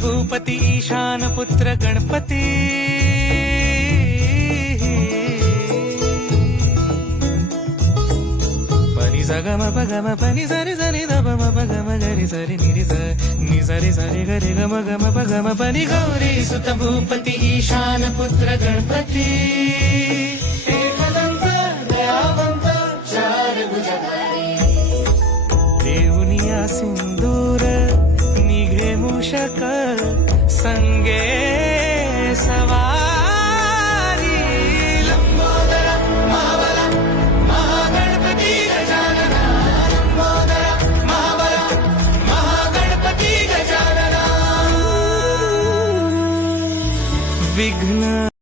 भूपती ईशान पुत्र गणपती पनी सगम पगम पनी सरी सरी दब पगम गरी सरी निरी नि सरी सरी गरी गम गम पगम पनी गौरी सुत भूपती ईशान पुत्र गणपती एकदंत दयावंत चार भुजधारी देऊनिया सिंदूर निघे मूषक संग